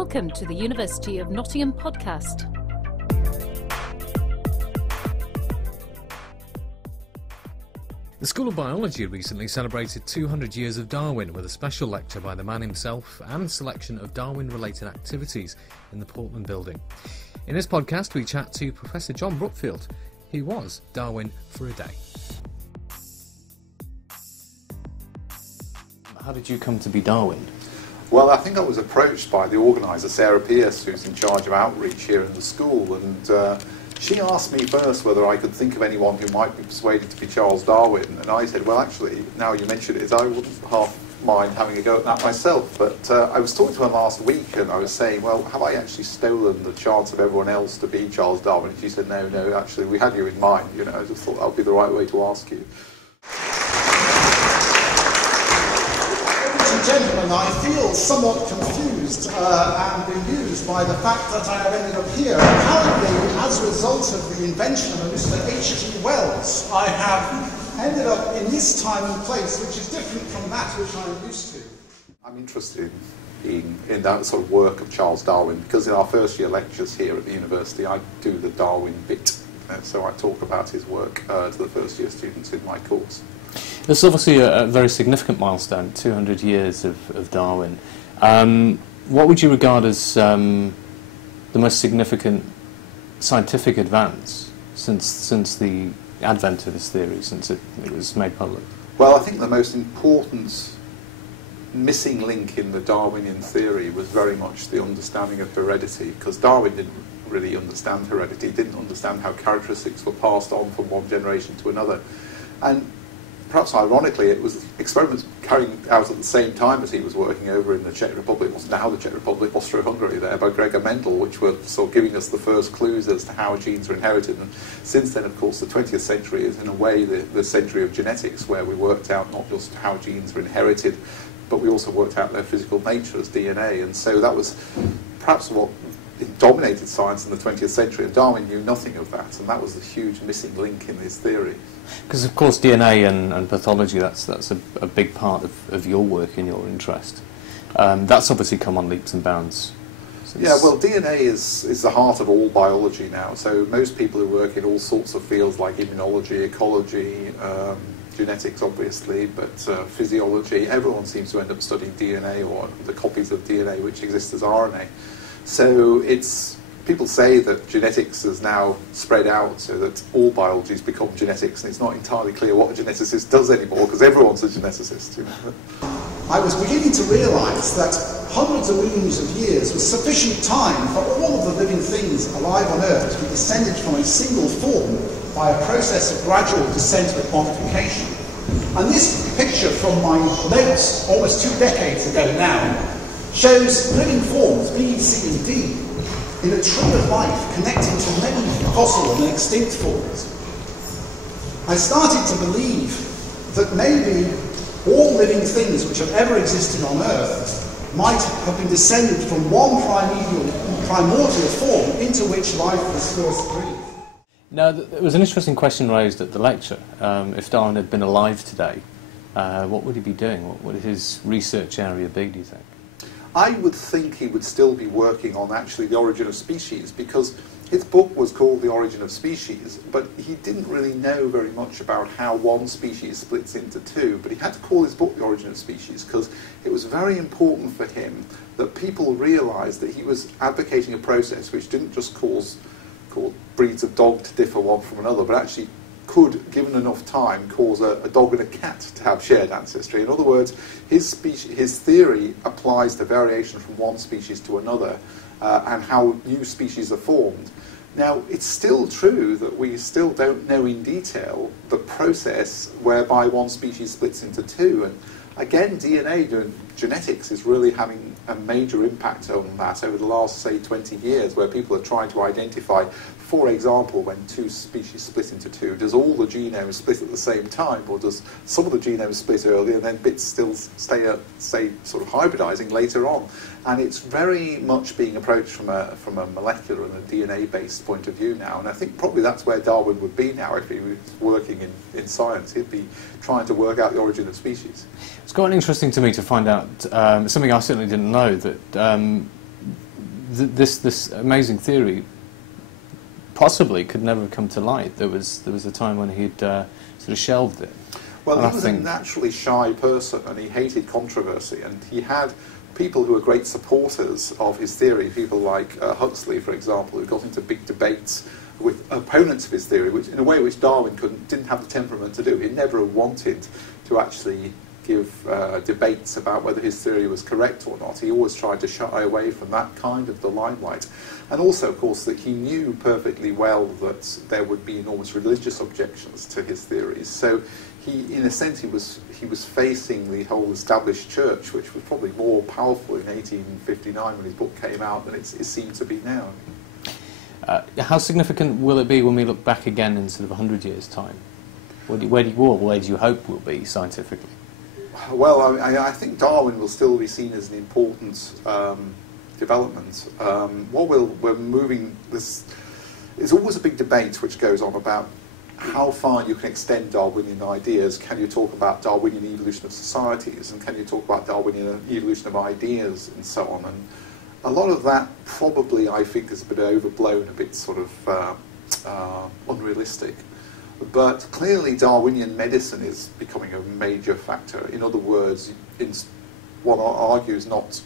Welcome to the University of Nottingham podcast. The School of Biology recently celebrated 200 years of Darwin with a special lecture by the man himself and selection of Darwin-related activities in the Portland building. In this podcast we chat to Professor John Brookfield, who was Darwin for a day. How did you come to be Darwin? Well, I think I was approached by the organiser, Sarah Pearce, who's in charge of outreach here in the school, and she asked me first whether I could think of anyone who might be persuaded to be Charles Darwin, and I said, well, actually, now you mention it, I wouldn't half mind having a go at that myself. But I was talking to her last week, and I was saying, well, have I actually stolen the chance of everyone else to be Charles Darwin? And she said, no, actually, we had you in mind. You know, I just thought that would be the right way to ask you. Ladies and gentlemen, I feel somewhat confused and bemused by the fact that I have ended up here. Apparently, as a result of the invention of Mr. H.G. Wells, I have ended up in this time and place, which is different from that which I'm used to. I'm interested in that sort of work of Charles Darwin, because in our first year lectures here at the university, I do the Darwin bit. So I talk about his work to the first year students in my course. This is obviously a very significant milestone, 200 years of Darwin. What would you regard as the most significant scientific advance since the advent of this theory, since it was made public? Well, I think the most important missing link in the Darwinian theory was very much the understanding of heredity, because Darwin didn't really understand heredity, didn't understand how characteristics were passed on from one generation to another. And perhaps ironically, it was experiments carrying out at the same time as he was working over in the Czech Republic, what's now the Czech Republic, Austro-Hungary there, by Gregor Mendel, which were sort of giving us the first clues as to how genes are inherited. And since then, of course, the 20th century is in a way the century of genetics, where we worked out not just how genes are inherited, but we also worked out their physical nature as DNA. And so that was perhaps what dominated science in the 20th century, and Darwin knew nothing of that, and that was a huge missing link in his theory. Because of course DNA and pathology, that's a big part of your work and your interest. That's obviously come on leaps and bounds. Yeah, well, DNA is the heart of all biology now, so most people who work in all sorts of fields like immunology, ecology, genetics obviously, but physiology, everyone seems to end up studying DNA or the copies of DNA which exist as RNA. So people say that genetics has now spread out so that all biology has become genetics, and it's not entirely clear what a geneticist does anymore, because everyone's a geneticist. You know? I was beginning to realise that hundreds of millions of years was sufficient time for all of the living things alive on Earth to be descended from a single form by a process of gradual descent with modification. And this picture from my notes almost 2 decades ago now shows living forms, B, C and D, in a tree of life connecting to many fossil and extinct forms. I started to believe that maybe all living things which have ever existed on Earth might have been descended from one primordial form into which life was first breathed. Now, there was an interesting question raised at the lecture. If Darwin had been alive today, what would he be doing? What would his research area be, do you think? I would think he would still be working on actually the origin of species, because his book was called The Origin of Species, but he didn't really know very much about how one species splits into two, but he had to call his book The Origin of Species because it was very important for him that people realised that he was advocating a process which didn't just cause breeds of dog to differ one from another, but actually could, given enough time, cause a dog and a cat to have shared ancestry. In other words, his theory applies to variation from one species to another and how new species are formed. Now, it's still true that we still don't know in detail the process whereby one species splits into two. And again, DNA doing genetics is really having a major impact on that over the last, say, 20 years, where people are trying to identify, for example, when two species split into two, does all the genomes split at the same time, or does some of the genomes split early and then bits still stay sort of hybridizing later on? And it's very much being approached from a molecular and a DNA-based point of view now. And I think probably that's where Darwin would be now if he was working in science. He'd be trying to work out the origin of species. It's quite interesting to me to find out something I certainly didn't know, that this amazing theory possibly could never have come to light. There was a time when he'd sort of shelved it. Well, he was a naturally shy person, and he hated controversy, and he had people who were great supporters of his theory, people like Huxley, for example, who got into big debates with opponents of his theory, which in a way which Darwin didn't have the temperament to do. He never wanted to actually give debates about whether his theory was correct or not. He always tried to shy away from that kind of the limelight. And also, of course, that he knew perfectly well that there would be enormous religious objections to his theories. So he, in a sense, he was facing the whole established church, which was probably more powerful in 1859 when his book came out than it seemed to be now. How significant will it be when we look back again in sort of 100 years' time? Where do you hope will be scientifically? Well, I think Darwin will still be seen as an important development. We're moving this. There's always a big debate which goes on about how far you can extend Darwinian ideas. Can you talk about Darwinian evolution of societies, and can you talk about Darwinian evolution of ideas, and so on? And a lot of that probably, I think, is a bit overblown, a bit sort of unrealistic. But clearly Darwinian medicine is becoming a major factor. In other words, one argues not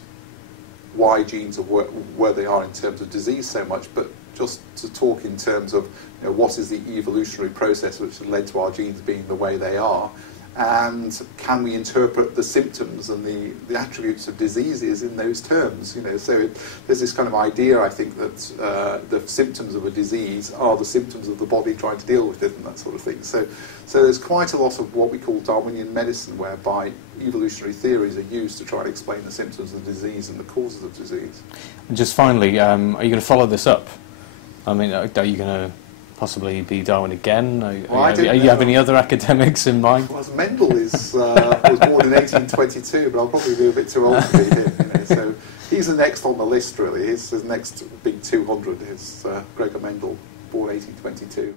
why genes are where they are in terms of disease so much, but just to talk in terms of what is the evolutionary process which has led to our genes being the way they are, and can we interpret the symptoms and the attributes of diseases in those terms? So there's this kind of idea, I think, that the symptoms of a disease are the symptoms of the body trying to deal with it and that sort of thing. So there's quite a lot of what we call Darwinian medicine, whereby evolutionary theories are used to try and explain the symptoms of disease and the causes of disease. And just finally, are you going to follow this up? I mean, are you going to possibly be Darwin again? Do you have any other academics in mind? Well, Mendel was born in 1822, but I'll probably be a bit too old to be him. So he's the next on the list, really. His next big 200 is Gregor Mendel, born 1822.